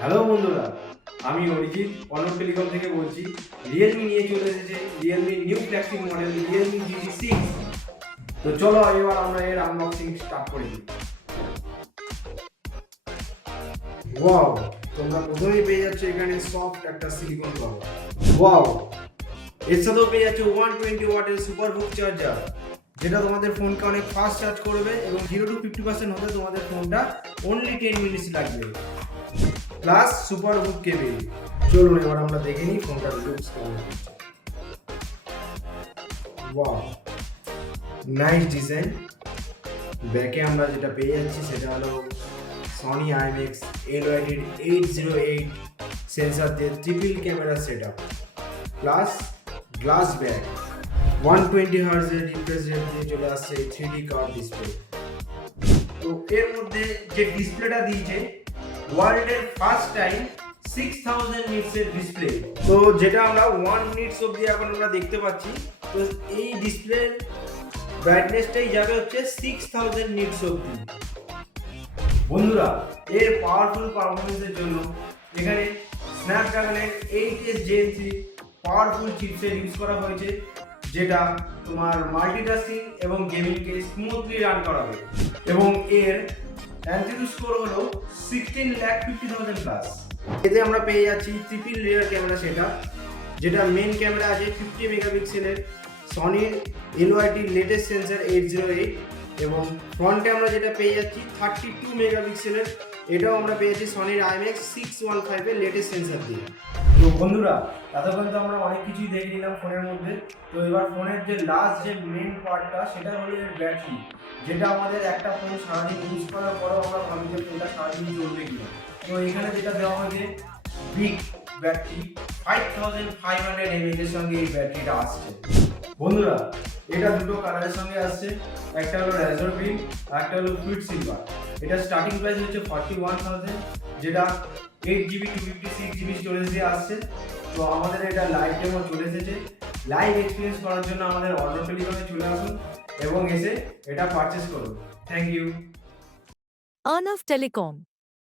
Hello বন্ধুরা, আমি Arijit Arnab telecom থেকে বলছি। রিয়েলমি নিয়ে চলে এসেছে Realme new flagship model Realme GT6। তো চলো এবার আমরা এর আনবক্সিং স্টার্ট করি। ওয়াও, তোমরা প্রথমেই পেয়ে যাচ্ছ এখানে সফট একটা সিলিকন কভার। ওয়াও, এর সাথেও পেয়ে যাচ্ছে 120 ওয়াটের সুপার বুক চার্জার, যেটা তোমাদের ফোনকে অনেক ফাস্ট চার্জ করবে এবং 0 to 50% হতে তোমাদের ফোনটা অনলি 10 মিনিটস লাগবে। প্লাস সুপার বুক কেবিল। চলুন এবার আমরা দেখে নিই ফোনটার লুকস কেমন। Wow, nice design. ব্যাকে আমরা যেটা পেয়ে যাচ্ছি সেটা হলো সনি IMX LOID 808 সেন্সর দিয়ে triple camera setup plus glass back 120 হার্জের রিফ্রেশ রেট দিয়ে চলে আসছে 3D কার্ভ ডিসপ্লে। তো এর মধ্যে যে ডিসপ্লেটা দিয়েছে ওয়ার্ল্ডের ফার্স্ট টাইম 6000 নিটসের ডিসপ্লে, তো যেটা আমরা 1 মিনিটস অবধি এখন আমরা দেখতে পাচ্ছি। তো এই ডিসপ্লের ব্রাইটনেসটাই যাবে হচ্ছে 6000 নিটস অবধি। বন্ধুরা, এর পাওয়ারফুল পারফরমেন্সের জন্য এখানে স্ন্যাপড্রাগনের 8s Gen 3 powerful chipset use করা হয়েছে, যেটা তোমার মাল্টিটাস্কিং এবং গেমিংকে স্মুথলি রান করাবে। এবং এর অ্যান্টিটিউড স্কোর হলো 16,50,000 প্লাস। এতে আমরা পেয়ে যাচ্ছি ট্রিপল লেয়ার ক্যামেরা সেটআপ, যেটা মেন ক্যামেরা আছে 50 মেগাপিক্সেলের সনির LOID লেটেস্ট সেন্সর 808, এবং ফ্রন্টে আমরা যেটা পেয়ে যাচ্ছি 32 মেগাপিক্সেলের, এটাও আমরা পেয়ে যাচ্ছি সনির IMX 615 এর লেটেস্ট সেন্সর দিয়ে। তো বন্ধুরা, এতক্ষণ তো আমরা অনেক কিছুই দেখে নিলাম ফোনের মধ্যে। তো এবার ফোনের যে লাস্ট যে মেন পার্টটা সেটা হলো এর ব্যাটারি, যেটা আমাদের একটা ফোন সারাদিন ইউজ করার পরেও আমরা ভাবি যে ফোনটা সারাদিন চলবে কিনা। তো এখানে যেটা দেওয়া হয়েছে বিগ ব্যাটারি 5500 mAh এর সঙ্গে এই ব্যাটারিটা আসছে। বন্ধুরা, এটা দুটো কালারের সঙ্গে আসছে, একটা হলো রেজর গ্রিন আর একটা হলো ফ্লুইড সিলভার। এটা স্টার্টিং প্রাইস হচ্ছে 41,000, যেটা 8GB 256GB স্টোরেজ দিয়ে আসছে। তো আমাদের এটা লাইভ ডেমো চলে এসেছে। লাইভ এক্সপিরিয়েন্স করার জন্য আমাদের অর্ণব টেলিকমে চলে আসুন এবং এসে এটা পারচেস করুন। Thank you. Arnav Telecom.